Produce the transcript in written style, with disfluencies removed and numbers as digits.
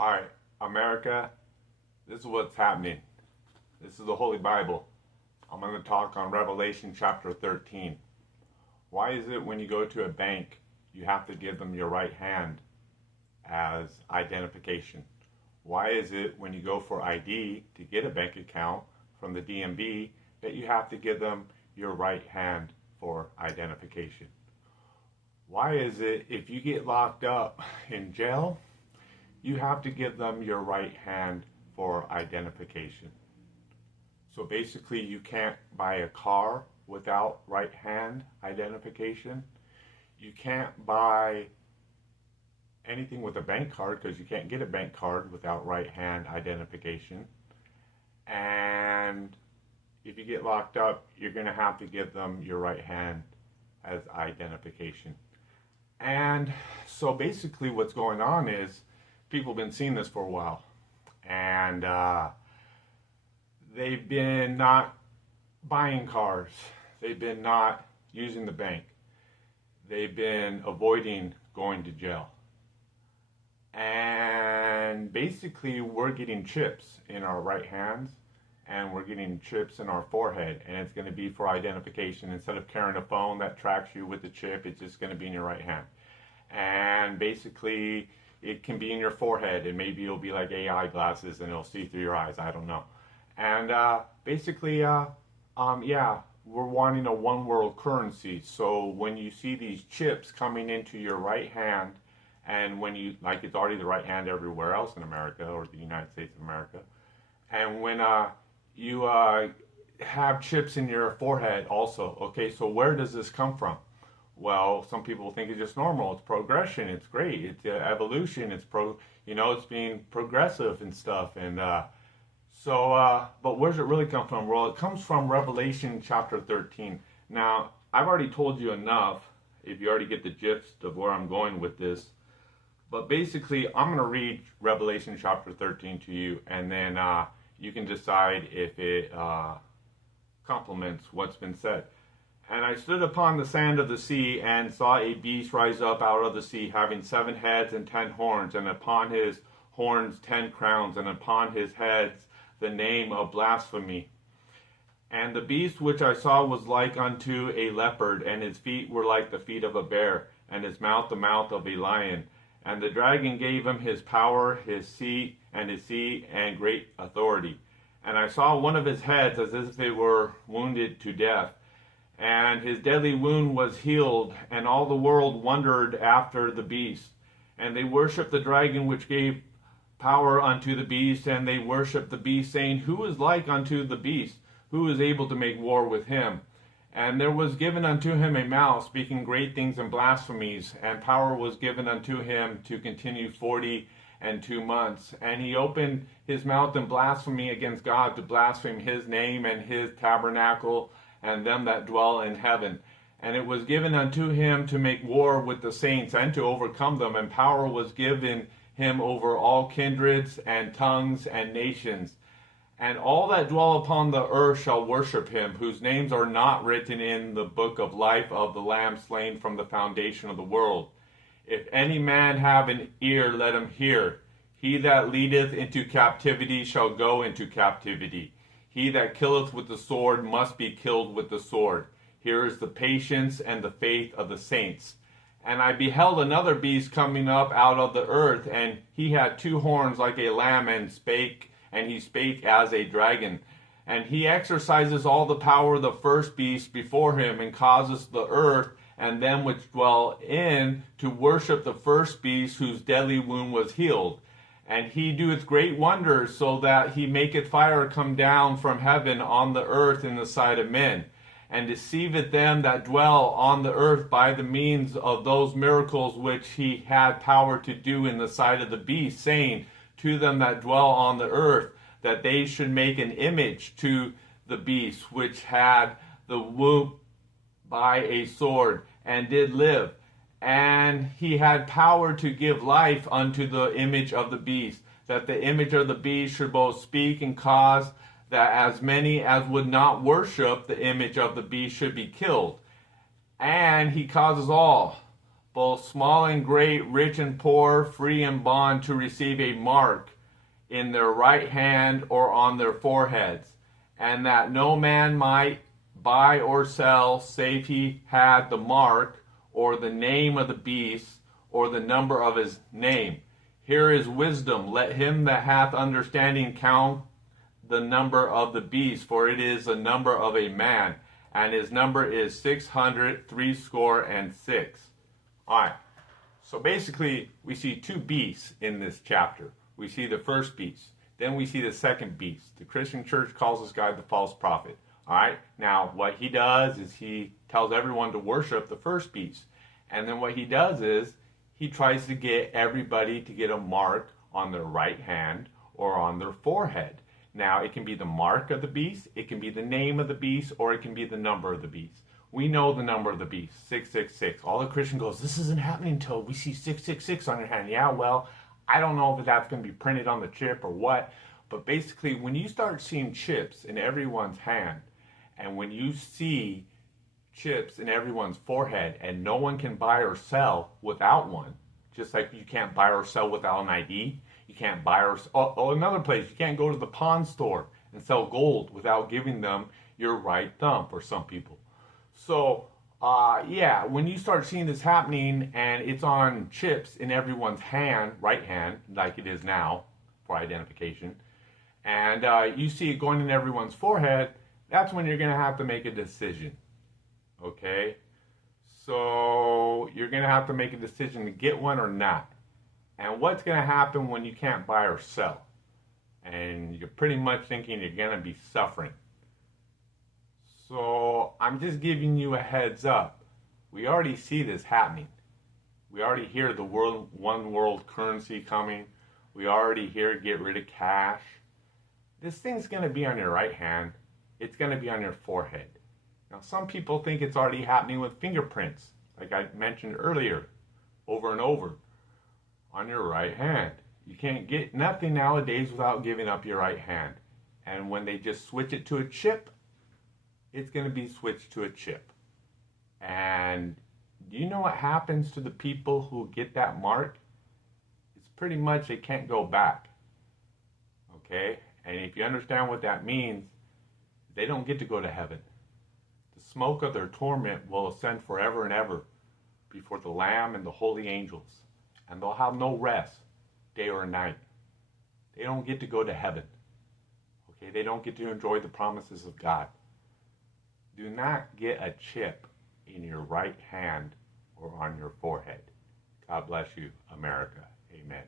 All right, America, this is what's happening. This is the Holy Bible. I'm going to talk on Revelation chapter 13. Why is it when you go to a bank, you have to give them your right hand as identification? Why is it when you go for ID to get a bank account from the DMV that you have to give them your right hand for identification? Why is it if you get locked up in jail, you have to give them your right hand for identification? So basically, you can't buy a car without right hand identification. You can't buy anything with a bank card because you can't get a bank card without right hand identification. And if you get locked up, you're going to have to give them your right hand as identification. And so basically what's going on is people have been seeing this for a while. And they've been not buying cars. They've been not using the bank. They've been avoiding going to jail. And basically we're getting chips in our right hands and we're getting chips in our forehead, and it's going to be for identification. Instead of carrying a phone that tracks you with the chip, it's just going to be in your right hand. And basically it can be in your forehead, and maybe it'll be like AI glasses and it'll see through your eyes. I don't know. And basically, we're wanting a one world currency. So when you see these chips coming into your right hand, and when you, like, it's already the right hand everywhere else in America or the United States of America, and when you have chips in your forehead also, okay, so where does this come from? Well, some people think it's just normal. It's progression. It's great. It's evolution. It's it's being progressive and stuff. And but where does it really come from? Well, it comes from Revelation chapter 13. Now, I've already told you enough, if you already get the gist of where I'm going with this. But basically, I'm going to read Revelation chapter 13 to you, and then you can decide if it complements what's been said. And I stood upon the sand of the sea and saw a beast rise up out of the sea, having 7 heads and 10 horns, and upon his horns 10 crowns, and upon his heads the name of blasphemy. And the beast which I saw was like unto a leopard, and his feet were like the feet of a bear, and his mouth the mouth of a lion. And the dragon gave him his power, his seat, and great authority. And I saw one of his heads as if it were wounded to death. And his deadly wound was healed, and all the world wondered after the beast. And they worshipped the dragon which gave power unto the beast, and they worshipped the beast, saying, Who is like unto the beast? Who is able to make war with him? And there was given unto him a mouth, speaking great things and blasphemies, and power was given unto him to continue 42 months. And he opened his mouth in blasphemy against God, to blaspheme his name and his tabernacle, and them that dwell in heaven. And it was given unto him to make war with the saints, and to overcome them. And power was given him over all kindreds and tongues and nations. And all that dwell upon the earth shall worship him, whose names are not written in the book of life of the Lamb slain from the foundation of the world. If any man have an ear, let him hear. He that leadeth into captivity shall go into captivity. He that killeth with the sword must be killed with the sword. Here is the patience and the faith of the saints. And I beheld another beast coming up out of the earth, and he had 2 horns like a lamb, and he spake as a dragon. And he exercises all the power of the first beast before him, and causes the earth and them which dwell in to worship the first beast, whose deadly wound was healed. And he doeth great wonders, so that he maketh fire come down from heaven on the earth in the sight of men, and deceiveth them that dwell on the earth by the means of those miracles which he had power to do in the sight of the beast, saying to them that dwell on the earth, that they should make an image to the beast, which had the wound by a sword, and did live. And he had power to give life unto the image of the beast, that the image of the beast should both speak and cause that as many as would not worship the image of the beast should be killed. And he causes all both small and great, rich and poor, free and bond, to receive a mark in their right hand or on their foreheads, and that no man might buy or sell save he had the mark or the name of the beast or the number of his name. Here is wisdom. Let him that hath understanding count the number of the beast, for it is the number of a man, and his number is 666. All right. So basically, we see two beasts in this chapter. We see the first beast. Then we see the second beast. The Christian church calls this guy the false prophet. All right. Now, what he does is he tells everyone to worship the first beast. And then what he does is he tries to get everybody to get a mark on their right hand or on their forehead. Now, it can be the mark of the beast, it can be the name of the beast, or it can be the number of the beast. We know the number of the beast, 666. All the Christian goes, this isn't happening until we see 666 on your hand. Yeah, well, I don't know if that's going to be printed on the chip or what, but basically when you start seeing chips in everyone's hand, and when you see chips in everyone's forehead, and no one can buy or sell without one, just like you can't buy or sell without an ID, you can't buy or another place, you can't go to the pawn store and sell gold without giving them your right thumb for some people. So, yeah, when you start seeing this happening and it's on chips in everyone's hand, right hand, like it is now for identification, and you see it going in everyone's forehead, that's when you're going to have to make a decision. Okay? So, you're going to have to make a decision to get one or not. And what's going to happen when you can't buy or sell? And you're pretty much thinking you're going to be suffering. So I'm just giving you a heads up. We already see this happening. We already hear the one world currency coming. We already hear get rid of cash. This thing's going to be on your right hand. It's going to be on your forehead. Now some people think it's already happening with fingerprints, like I mentioned earlier, over and over. On your right hand. You can't get nothing nowadays without giving up your right hand. And when they just switch it to a chip, it's going to be switched to a chip. And do you know what happens to the people who get that mark? It's pretty much they can't go back. Okay? And if you understand what that means, they don't get to go to heaven. The smoke of their torment will ascend forever and ever before the Lamb and the holy angels. And they'll have no rest, day or night. They don't get to go to heaven. Okay, they don't get to enjoy the promises of God. Do not get a chip in your right hand or on your forehead. God bless you, America. Amen.